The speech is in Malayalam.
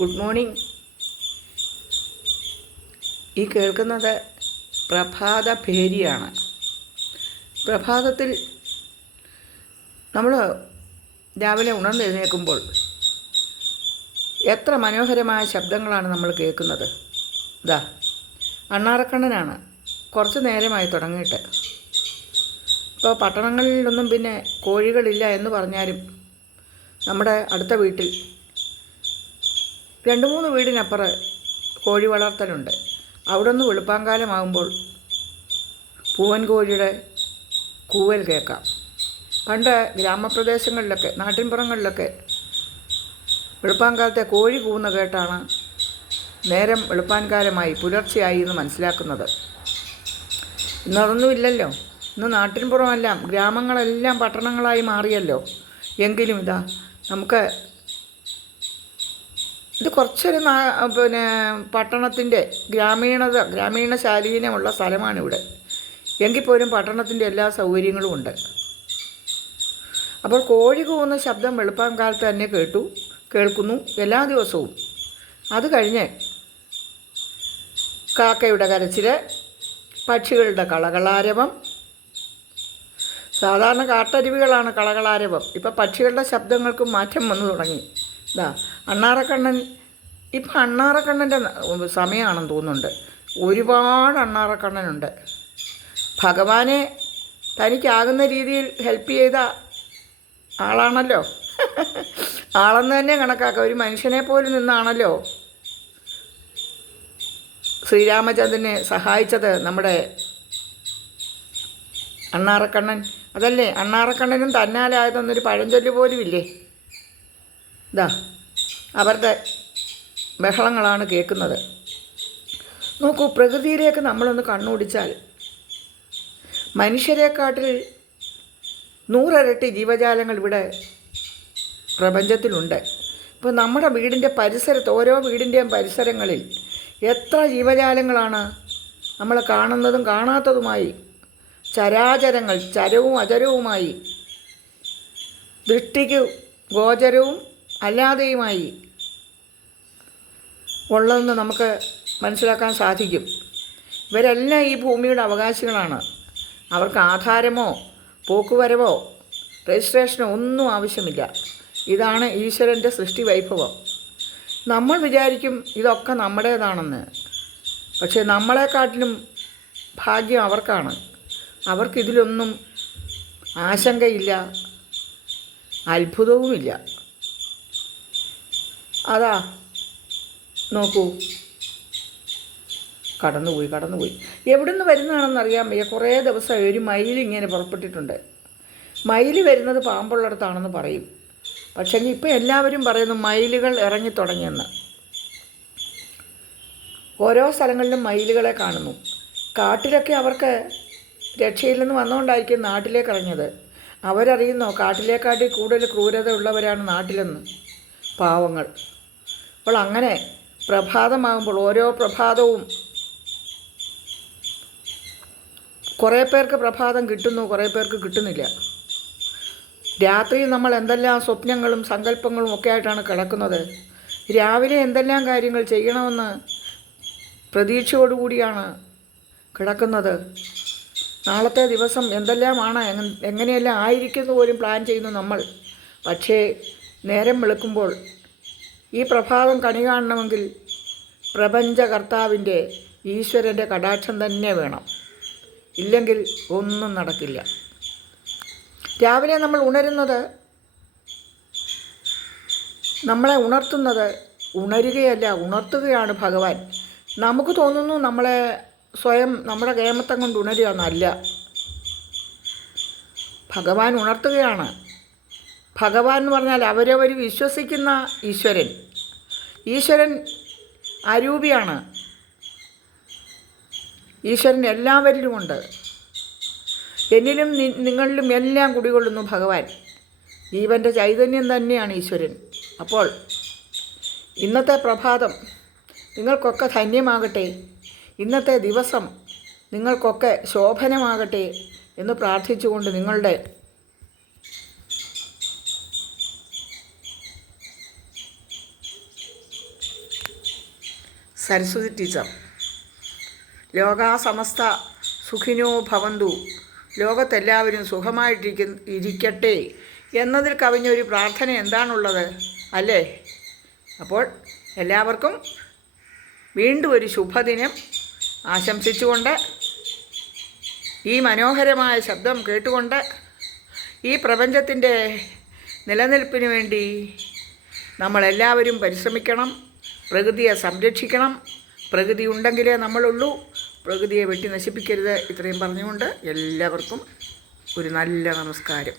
ഗുഡ് മോർണിംഗ് ഈ കേൾക്കുന്നത് പ്രഭാത ഭേരിയാണ് പ്രഭാതത്തിൽ നമ്മൾ രാവിലെ ഉണർന്നെഴുന്നേൽക്കുമ്പോൾ എത്ര മനോഹരമായ ശബ്ദങ്ങളാണ് നമ്മൾ കേൾക്കുന്നത്. ഇതാ അണ്ണാറക്കണ്ണനാണ്. കുറച്ച് നേരമായി തുടങ്ങിയിട്ട്. ഇപ്പോൾ പട്ടണങ്ങളിലൊന്നും പിന്നെ കോഴികളില്ല എന്ന് പറഞ്ഞാലും നമ്മുടെ അടുത്ത വീട്ടിൽ രണ്ട് മൂന്ന് വീടിനപ്പുറം കോഴി വളർത്തലുണ്ട്. അവിടെ നിന്ന് വെളുപ്പാങ്കാലമാകുമ്പോൾ പൂവൻ കോഴിയുടെ കൂവൽ കേൾക്കാം. പണ്ട് ഗ്രാമപ്രദേശങ്ങളിലൊക്കെ നാട്ടിൻപുറങ്ങളിലൊക്കെ വെളുപ്പാങ്കാലത്തെ കോഴി കൂവുന്ന കേട്ടാണ് നേരം വെളുപ്പാൻകാലമായി പുലർച്ചയായി എന്ന് മനസ്സിലാക്കുന്നത്. ഇന്നതൊന്നും ഇല്ലല്ലോ ഇന്ന് നാട്ടിൻപുറമെല്ലാം ഗ്രാമങ്ങളെല്ലാം പട്ടണങ്ങളായി മാറിയല്ലോ. എങ്കിലും ഇതാ നമുക്ക് ഇത് കുറച്ചൊരു പിന്നെ പട്ടണത്തിന്റെ ഗ്രാമീണത ഗ്രാമീണ ശാലീനമുള്ള സ്ഥലമാണിവിടെ. എങ്കിൽ പോലും പട്ടണത്തിന്റെ എല്ലാ സൗകര്യങ്ങളും ഉണ്ട്. അപ്പോൾ കോഴി കൂവുന്ന ശബ്ദം വെളുപ്പം കാലത്ത് തന്നെ കേട്ടു കേൾക്കുന്നു എല്ലാ ദിവസവും. അത് കഴിഞ്ഞ് കാക്കയുടെ കരച്ചിൽ പക്ഷികളുടെ കളകളാരവം. സാധാരണ കാട്ടരുവികളാണ് കളകളാരവം. ഇപ്പം പക്ഷികളുടെ ശബ്ദങ്ങൾക്കും മാറ്റം വന്നു തുടങ്ങി. ഇതാ അണ്ണാറക്കണ്ണൻ ഇപ്പം അണ്ണാറക്കണ്ണന്റെ സമയമാണെന്ന് തോന്നുന്നുണ്ട്. ഒരുപാട് അണ്ണാറക്കണ്ണനുണ്ട്. ഭഗവാനെ തനിക്കാകുന്ന രീതിയിൽ ഹെൽപ്പ് ചെയ്ത ആളാണല്ലോ. ആളെന്ന് തന്നെ കണക്കാക്കുക ഒരു മനുഷ്യനെ പോലും നിന്നാണല്ലോ ശ്രീരാമചന്ദ്രനെ സഹായിച്ചത് നമ്മുടെ അണ്ണാറക്കണ്ണൻ. അതല്ലേ? അണ്ണാറക്കണ്ണനും തന്നാലായതെന്നൊരു പഴഞ്ചൊല്ല് പോലും ഇല്ലേ ഇതാ അവരുടെ ബഹളങ്ങളാണ് കേൾക്കുന്നത്. നോക്കൂ പ്രകൃതിയിലേക്ക് നമ്മളൊന്ന് കണ്ണോടിച്ചാൽ മനുഷ്യരെക്കാട്ടിൽ നൂറരട്ടി ജീവജാലങ്ങൾ ഇവിടെ പ്രപഞ്ചത്തിലുണ്ട്. ഇപ്പോൾ നമ്മുടെ വീടിന്റെ പരിസരത്ത് ഓരോ വീടിന്റെയും പരിസരങ്ങളിൽ എത്ര ജീവജാലങ്ങളാണ് നമ്മൾ കാണുന്നതും കാണാത്തതുമായി ചരാചരങ്ങൾ ചരവും അചരവുമായി ദൃഷ്ടിക്ക് ഗോചരവും അല്ലാതെയുമായി ഉള്ളതെന്ന് നമുക്ക് മനസ്സിലാക്കാൻ സാധിക്കും. ഇവരെല്ലാം ഈ ഭൂമിയുടെ അവകാശികളാണ്. അവർക്ക് ആധാരമോ പോക്കുവരവോ രജിസ്ട്രേഷനോ ഒന്നും ആവശ്യമില്ല. ഇതാണ് ഈശ്വരന്റെ സൃഷ്ടി വൈഭവം. നമ്മൾ വിചാരിക്കും ഇതൊക്കെ നമ്മുടേതാണെന്ന്. പക്ഷേ നമ്മളെക്കാട്ടിലും ഭാഗ്യം അവർക്കാണ്. അവർക്കിതിലൊന്നും ആശങ്കയില്ല അത്ഭുതവുമില്ല. അതാ നോക്കൂ. കടന്നുപോയി കടന്നുപോയി. എവിടെ നിന്ന് വരുന്നതാണെന്നറിയാൻ വയ്യ. കുറേ ദിവസമായി ഒരു മയിൽ ഇങ്ങനെ പുറപ്പെട്ടിട്ടുണ്ട്. മയിൽ വരുന്നത് പാമ്പുള്ളിടത്താണെന്ന് പറയും. പക്ഷേ ഇപ്പോൾ എല്ലാവരും പറയുന്നു മയിലുകൾ ഇറങ്ങി തുടങ്ങിയെന്ന്. ഓരോ സ്ഥലങ്ങളിലും മയിലുകളെ കാണുന്നു. കാട്ടിലൊക്കെ അവർക്ക് രക്ഷയിൽ നിന്ന് വന്നുകൊണ്ടായിരിക്കും നാട്ടിലേക്ക് ഇറങ്ങിയത്. അവരറിയുന്നോ കാട്ടിലേക്കാട്ടി കൂടുതൽ ക്രൂരത ഉള്ളവരാണ് നാട്ടിലെന്ന്? പാവങ്ങൾ. അപ്പോൾ അങ്ങനെ പ്രഭാതമാകുമ്പോൾ ഓരോ പ്രഭാതവും കുറേ പേർക്ക് പ്രഭാതം കിട്ടുന്നു കുറേ പേർക്ക് കിട്ടുന്നില്ല. രാത്രി നമ്മൾ എന്തെല്ലാം സ്വപ്നങ്ങളും സങ്കല്പങ്ങളും ഒക്കെ ആയിട്ടാണ് കിടക്കുന്നത്. രാവിലെ എന്തെല്ലാം കാര്യങ്ങൾ ചെയ്യണമെന്ന് പ്രതീക്ഷയോടുകൂടിയാണ് കിടക്കുന്നത്. നാളത്തെ ദിവസം എന്തെല്ലാമാണ് എങ്ങ- എങ്ങനെയെല്ലാം ആയിരിക്കുന്നു പോലും പ്ലാൻ ചെയ്യുന്നു നമ്മൾ. പക്ഷേ നേരം വെളുക്കുമ്പോൾ ഈ പ്രഭാവം കണി കാണണമെങ്കിൽ പ്രപഞ്ചകർത്താവിന്റെ ഈശ്വരന്റെ കടാക്ഷം തന്നെ വേണം. ഇല്ലെങ്കിൽ ഒന്നും നടക്കില്ല. രാവിലെ നമ്മൾ ഉണരുന്നത് നമ്മളെ ഉണർത്തുന്നത് ഉണരുകയല്ല ഉണർത്തുകയാണ് ഭഗവാൻ. നമുക്ക് തോന്നുന്നു നമ്മളെ സ്വയം നമ്മുടെ കേമത്തം കൊണ്ട് ഉണരുക എന്നല്ല. ഭഗവാൻ ഉണർത്തുകയാണ്. ഭഗവാൻ എന്ന് പറഞ്ഞാൽ അവരവർ വിശ്വസിക്കുന്ന ഈശ്വരൻ. ഈശ്വരൻ അരൂപിയാണ്. ഈശ്വരൻ എല്ലാവരിലുമുണ്ട്. എന്നിലും നിങ്ങളിലും എല്ലാം കുടികൊള്ളുന്നു ഭഗവാൻ. ജീവന്റെ ചൈതന്യം തന്നെയാണ് ഈശ്വരൻ. അപ്പോൾ ഇന്നത്തെ പ്രഭാതം നിങ്ങൾക്കൊക്കെ ധന്യമാകട്ടെ. ഇന്നത്തെ ദിവസം നിങ്ങൾക്കൊക്കെ ശോഭനമാകട്ടെ എന്ന് പ്രാർത്ഥിച്ചുകൊണ്ട് നിങ്ങളുടെ സരസ്വതി ടീച്ചർ. ലോകാസമസ്ത സുഖിനോ ഭവന്തു. ലോകത്തെല്ലാവരും സുഖമായിട്ടിരിക്ക ഇരിക്കട്ടെ. എന്നതിൽ കവിഞ്ഞൊരു പ്രാർത്ഥന എന്താണുള്ളത്? അല്ലേ? അപ്പോൾ എല്ലാവർക്കും വീണ്ടും ഒരു ശുഭദിനം ആശംസിച്ചുകൊണ്ട് ഈ മനോഹരമായ ശബ്ദം കേട്ടുകൊണ്ട് ഈ പ്രപഞ്ചത്തിന്റെ നിലനിൽപ്പിന് വേണ്ടി നമ്മളെല്ലാവരും പരിശ്രമിക്കണം. പ്രകൃതിയെ സംരക്ഷിക്കണം. പ്രകൃതി ഉണ്ടെങ്കിലേ നമ്മളുള്ളൂ. പ്രകൃതിയെ വെട്ടി നശിപ്പിക്കരുത്. ഇത്രയും പറഞ്ഞുകൊണ്ട് എല്ലാവർക്കും ഒരു നല്ല നമസ്കാരം.